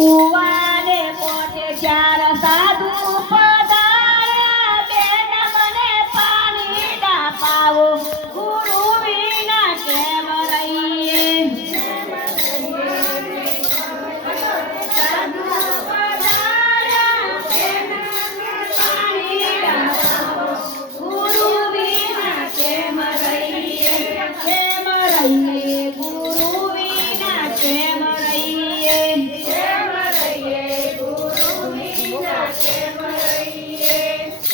કુવાને પોતે ચાર સાધુ પધાર્યા, બેન મને પાણી ના પાવો, ગુરુ વિના કેમ રહીએ. સાધુ પધાર્યા, બેન મને પાણી ના પાવો, ગુરુ વિના કેમ રહીએ. કેમ રહીએ, ગુરુ વિના કેમ રહીએ.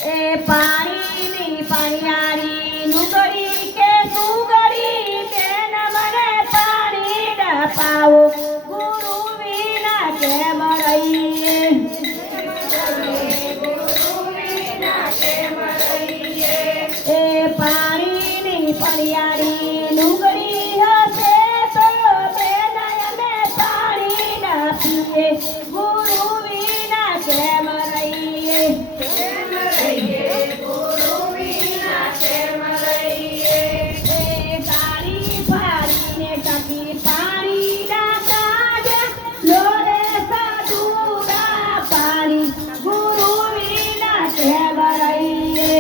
એ પાણીની પાણિયારી નુગરી કે સુગરી, બેન મને પાણી ના પાવો, ગુરુ વિના કેમ રહીએ. એ પાણીની પાણિયારી નુગરી હશે તો બેન અમે પાણી ના પીએ, ગુરુ વિના કેમ રહીએ. કાળી પાડીને ટકી પાણી ના કાઢે, લોરે સાધુના પાણી, ગુરુ વિના કેમ રહીએ.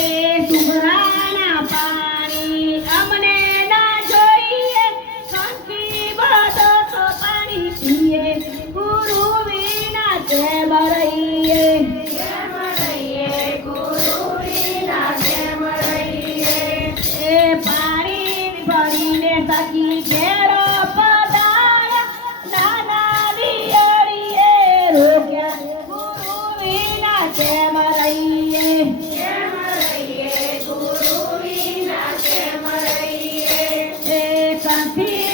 એ સુઘરાના પાણી અમને ના જોઈએ, કંકી બધો તો પાણી પીએ, ગુરુ વિના કેમ રહીએ. એ પાણી ભરીને સખી ઘેરો પધાર્યા, નાના દિયરીએ રોક્યા, ગુરુ વિના કેમ રહીએ. એ કંઠી